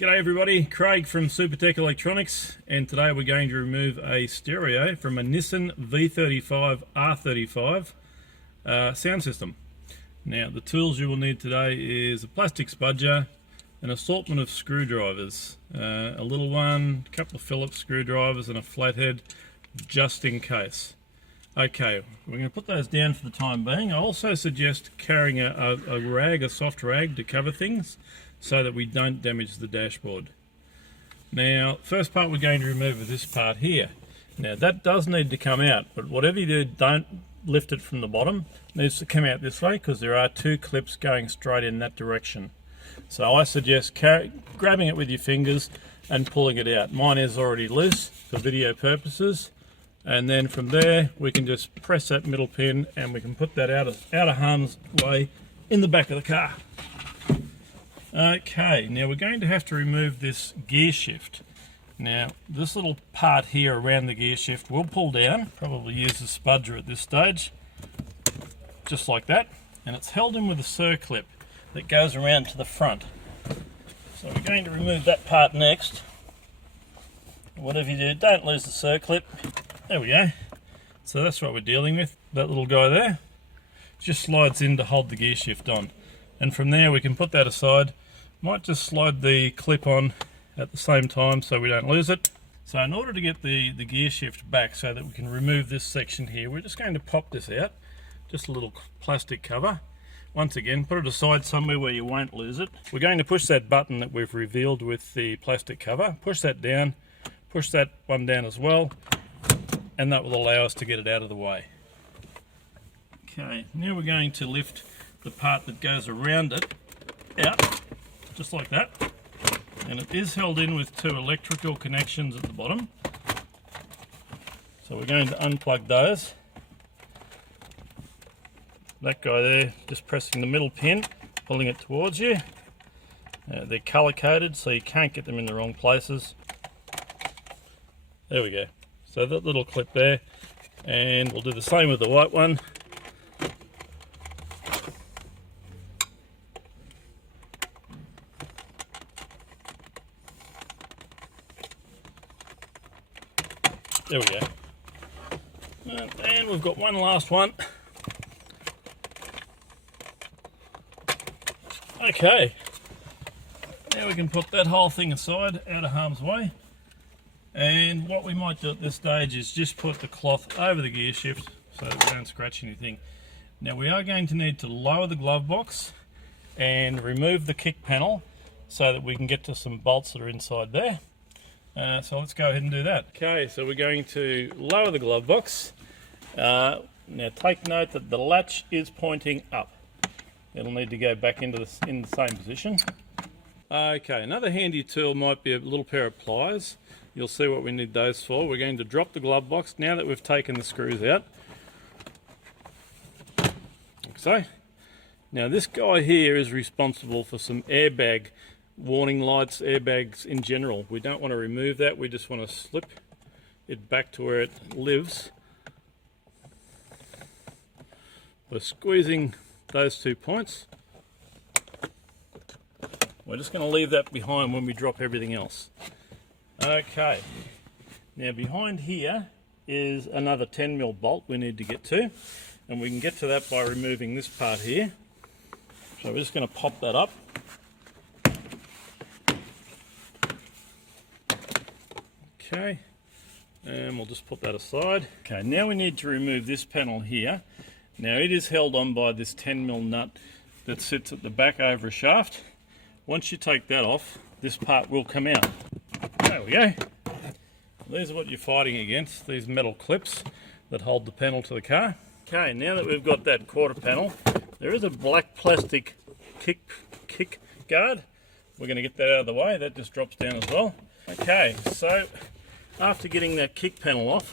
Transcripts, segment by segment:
G'day everybody, Craig from Supertech Electronics, and today we're going to remove a stereo from a Nissan V35 R35 sound system. Now the tools you will need today is a plastic spudger, an assortment of screwdrivers, a little one, a couple of Phillips screwdrivers and a flathead just in case. Okay, we're going to put those down for the time being. I also suggest carrying a rag, a soft rag to cover things, so that we don't damage the dashboard. Now, first part we're going to remove is this part here. Now that does need to come out, but whatever you do, don't lift it from the bottom. It needs to come out this way because there are two clips going straight in that direction. So I suggest grabbing it with your fingers and pulling it out. Mine is already loose for video purposes, and then from there we can just press that middle pin and we can put that out of harm's way in the back of the car. Okay, now we're going to have to remove this gear shift. Now this little part here around the gear shift we'll pull down, probably use a spudger at this stage, just like that, and it's held in with a circlip that goes around to the front. So we're going to remove that part next. Whatever you do, don't lose the circlip. There we go. So that's what we're dealing with. That little guy there just slides in to hold the gear shift on. And from there we can put that aside. Might just slide the clip on at the same time so we don't lose it. So in order to get the gear shift back so that we can remove this section here, we're just going to pop this out. Just a little plastic cover. Once again, put it aside somewhere where you won't lose it. We're going to push that button that we've revealed with the plastic cover. Push that down, push that one down as well, and that will allow us to get it out of the way. Okay, now we're going to lift the part that goes around it out, just like that, and it is held in with two electrical connections at the bottom, so we're going to unplug those. That guy there, just pressing the middle pin, pulling it towards you. They're color coded so you can't get them in the wrong places. There we go, so that little clip there, and we'll do the same with the white one. There we go. And we've got one last one. Okay. Now we can put that whole thing aside, out of harm's way. And what we might do at this stage is just put the cloth over the gear shift so that we don't scratch anything. Now we are going to need to lower the glove box and remove the kick panel so that we can get to some bolts that are inside there. So let's go ahead and do that. Okay, so we're going to lower the glove box. Now take note that the latch is pointing up. It'll need to go back in the same position. Okay, another handy tool might be a little pair of pliers. You'll see what we need those for. We're going to drop the glove box now that we've taken the screws out. Like so. Now this guy here is responsible for some airbag warning lights, airbags in general. We don't want to remove that, we just want to slip it back to where it lives by squeezing those 2 points. We're just going to leave that behind when we drop everything else. Okay, now behind here is another 10mm bolt we need to get to, and we can get to that by removing this part here. So we're just going to pop that up. Okay, and we'll just put that aside. Okay, now we need to remove this panel here. Now it is held on by this 10mm nut that sits at the back over a shaft. Once you take that off, this part will come out. There we go. These are what you're fighting against, these metal clips that hold the panel to the car. Okay, now that we've got that quarter panel, there is a black plastic kick guard. We're going to get that out of the way. That just drops down as well. Okay, so after getting that kick panel off,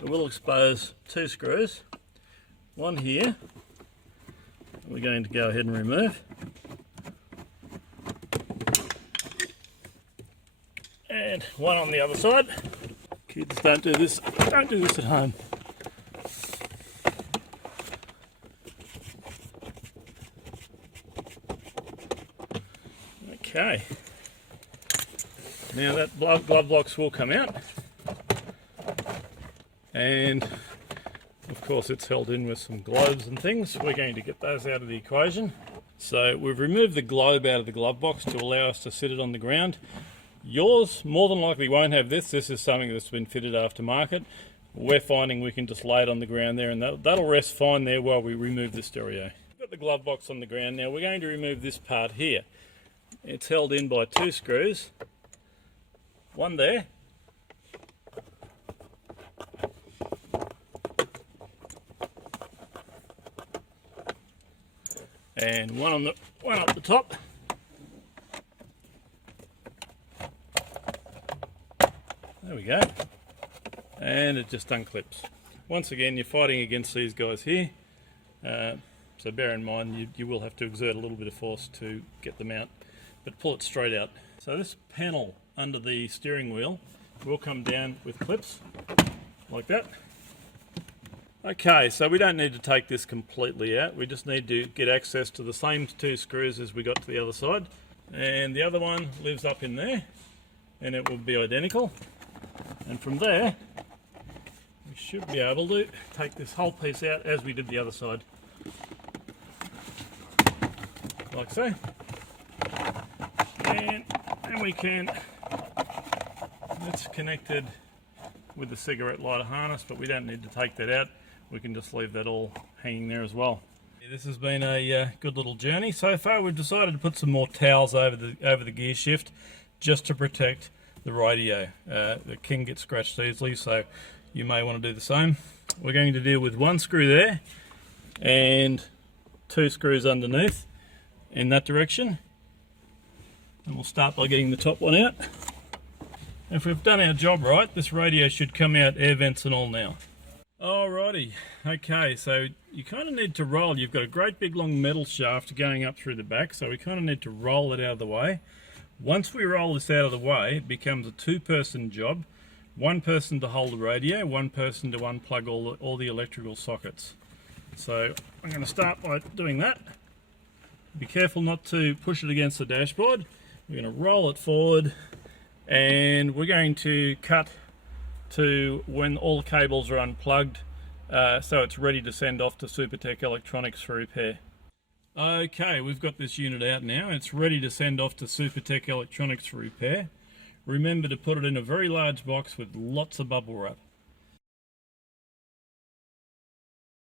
it will expose two screws. One here, we're going to go ahead and remove. And one on the other side. Kids, don't do this at home. Okay. Now that glove box will come out, and of course it's held in with some globes and things. We're going to get those out of the equation. So we've removed the globe out of the glove box to allow us to sit it on the ground. Yours more than likely won't have this. This is something that's been fitted aftermarket. We're finding we can just lay it on the ground there, and that'll rest fine there while we remove the stereo. We've got the glove box on the ground. Now we're going to remove this part here. It's held in by 2 screws. One there. And one up the top. There we go. And it just unclips. Once again, you're fighting against these guys here. So bear in mind you will have to exert a little bit of force to get them out, but pull it straight out. So this panel under the steering wheel will come down with clips like that. Okay, so we don't need to take this completely out. We just need to get access to the same 2 screws as we got to the other side. And the other one lives up in there, and it will be identical. And from there, we should be able to take this whole piece out as we did the other side. Like so. And we can, it's connected with the cigarette lighter harness, but we don't need to take that out. We can just leave that all hanging there as well. This has been a good little journey so far. We've decided to put some more towels over the gear shift just to protect the radio. It can get scratched easily, so you may want to do the same. We're going to deal with 1 screw there and 2 screws underneath in that direction. And we'll start by getting the top one out. If we've done our job right, this radio should come out air vents and all now. Alrighty, okay, so you kind of need to roll. You've got a great big long metal shaft going up through the back, so we kind of need to roll it out of the way. Once we roll this out of the way, it becomes a 2-person job. 1 person to hold the radio, 1 person to unplug all the electrical sockets. So I'm going to start by doing that. Be careful not to push it against the dashboard. We're going to roll it forward, and we're going to cut to when all the cables are unplugged, so it's ready to send off to Supertech Electronics for repair. Okay, we've got this unit out now. It's ready to send off to Supertech Electronics for repair. Remember to put it in a very large box with lots of bubble wrap.